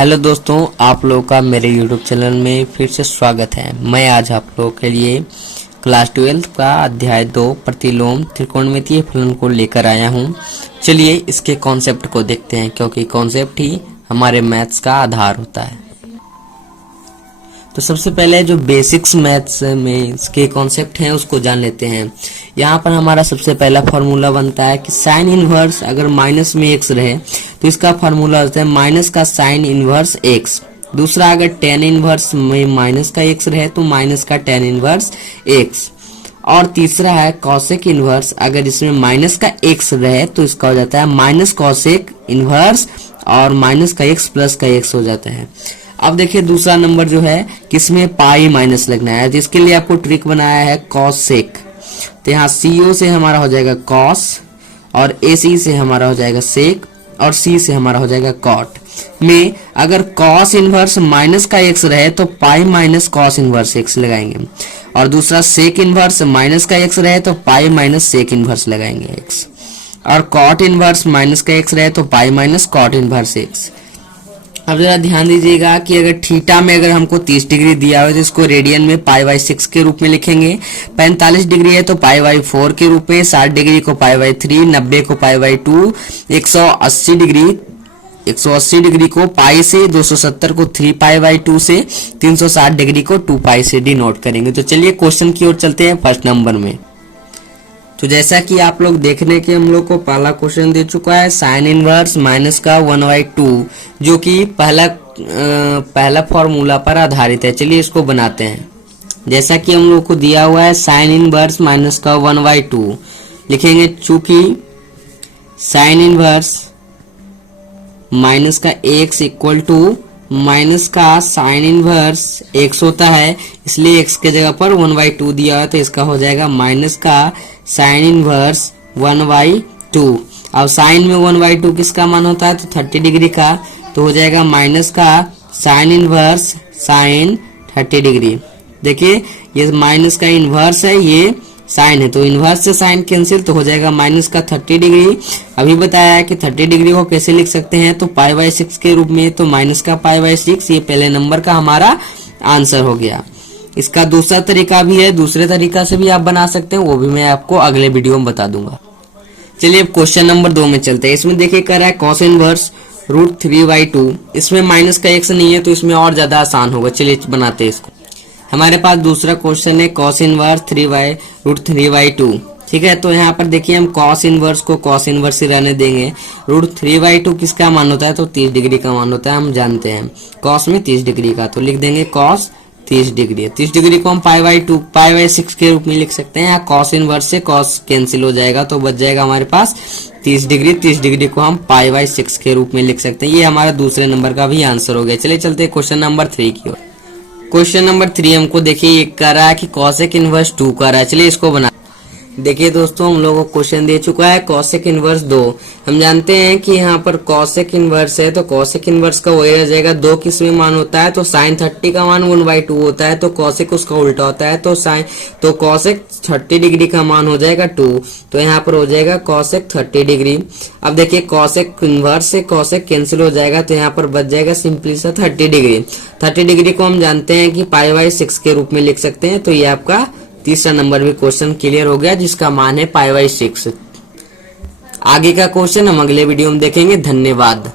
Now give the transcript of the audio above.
Hello दोस्तों, आप लोगों का मेरे YouTube चैनल में फिर से स्वागत है। मैं आज आप लोगों के लिए क्लास 12 का अध्याय 2 प्रतिलोम त्रिकोणमितीय फलन को लेकर आया हूं। चलिए इसके कॉन्सेप्ट को देखते हैं, क्योंकि कॉन्सेप्ट ही हमारे मैथ्स का आधार होता है। तो सबसे पहले जो बेसिक्स मैथ्स में इसके कॉन्सेप्ट हैं उसको जान लेते हैं। यहाँ पर हमारा सबसे पहला फार्मूला बनता है कि साइन इनवर्स अगर माइनस में एक्स रहे तो इसका फार्मूला होता है माइनस का साइन इनवर्स एक्स। दूसरा, अगर टेन इनवर्स में माइनस का एक्स रहे तो माइनस का टेन इनवर्स एक्स। और तीसरा है कॉसेक इनवर्स, अगर इसमें माइनस का एक्स रहे तो इसका हो जाता है माइनस कॉसेक इनवर्स, और माइनस का एक्स प्लस का एक्स हो जाता है। अब देखिए दूसरा नंबर जो है किसमें पाई माइनस लगना है, जिसके लिए आपको ट्रिक बनाया है कॉसेक। तो यहाँ CO से हमारा हो जाएगा कॉस, और AC से हमारा हो जाएगा सेक, और C से हमारा हो जाएगा कॉट। में अगर कॉस इनवर्स माइनस का एक्स रहे तो pi minus cos inverse x लगाएंगे, और दूसरा सेक इनवर्स माइनस का एक्स रहे तो पाई माइनस सेक इनवर्स लगाएंगे एक्स, और कॉट इनवर्स माइनस का एक्स रहे तो pi minus cot inverse x. अब जरा ध्यान दीजिएगा कि अगर थीटा में अगर हमको 30 डिग्री दिया हो तो इसको रेडियन में π/6 के रूप में लिखेंगे। 45 डिग्री है तो π/4 के रूप में, 60 डिग्री को π/3, 90 को π/2, 180 डिग्री को पाई से, 270 को 3π/2 से, 360 डिग्री को 2π से डिनोट करेंगे। तो चलिए क्वेश्चन की ओर चलते हैं फर्स्ट नंबर में। तो जैसा कि आप लोग देख रहे हैं कि हम लोग को पहला क्वेश्चन दे चुका है साइन इनवर्स माइनस का 1/2, जो कि पहला फॉर्मूला पर आधारित है। चलिए इसको बनाते हैं। जैसा कि हम लोग को दिया हुआ है साइन इनवर्स माइनस का 1/2 लिखेंगे, चूंकि साइन इनवर्स माइनस का x इक्वल टू माइनस का साइन इनवर्स x होता है, इसलिए x के जगह पर 1/2 दिया है, तो इसका हो जाएगा माइनस का साइन इनवर्स 1/2। अब साइन में 1/2 किसका मान होता है, तो 30 डिग्री का, तो हो जाएगा माइनस का साइन इनवर्स साइन 30 डिग्री। देखिए ये माइनस का इनवर्स है, ये साइन है, तो इनवर्स से साइन कैंसिल, तो हो जाएगा माइनस का 30 डिग्री। अभी बताया है कि 30 डिग्री को कैसे लिख सकते हैं, तो π/6 के रूप में, तो माइनस का π/6 ये पहले नंबर का हमारा आंसर हो गया। इसका दूसरा तरीका भी है, दूसरे तरीका से भी आप बना सकते हैं, वो भी मैं आपको अगले वीडियो में बता दूंगा। चलिए अब क्वेश्चन नंबर 2 में चलते हैं। इसमें देखिए कह रहा है कॉस इनवर्स √3/2। इसमें माइनस का एक्स नहीं है तो इसमें और ज्यादा आसान होगा। चलिए बनाते हैं इसको। हमारे पास दूसरा क्वेश्चन है कॉस इनवर्स √3/2। ठीक है, तो यहाँ पर देखिए हम कॉस इनवर्स को कॉस इनवर्स ही रहने देंगे। √3/2 किसका मान होता है, तो 30 डिग्री का मान होता है, हम जानते हैं कॉस में 30 डिग्री का, तो लिख देंगे कॉस 30 डिग्री। 30 डिग्री को हम π/6 के रूप में लिख सकते हैं। कॉस इनवर्स से कॉस कैंसिल हो जाएगा, तो बच जाएगा हमारे पास 30 डिग्री। 30 डिग्री को हम π/6 के रूप में लिख सकते हैं। ये हमारा दूसरे नंबर का भी आंसर हो गया। चलिए चलते हैं क्वेश्चन नंबर 3 की ओर। क्वेश्चन नंबर 3 हमको देखिए ये कह रहा है कि कॉसेक इनवर्स 2 कर रहा है। चलिए इसको बना। देखिए दोस्तों हम लोगों को क्वेश्चन दे चुका है कॉसेक इनवर्स 2। हम जानते हैं कि यहाँ पर कॉसेक इनवर्स है, तो कॉसेक इनवर्स का वही रह जाएगा। 2 किस में मान होता है, तो साइन 30 का मान 1/2 होता है, तो कॉसेक उसका उल्टा होता है, तो कॉसेक 30 डिग्री का मान हो जाएगा 2, तो यहाँ पर हो जाएगा कॉसेक 30 डिग्री। अब देखिए कॉसेक इनवर्स से कॉसेक कैंसिल हो जाएगा, तो यहाँ पर बच जाएगा सिंपली सा 30 डिग्री। 30 डिग्री को हम जानते हैं कि π/6 के रूप में लिख सकते हैं, तो ये आपका तीसरा नंबर भी क्वेश्चन क्लियर हो गया, जिसका मान है π/6। आगे का क्वेश्चन हम अगले वीडियो में देखेंगे। धन्यवाद।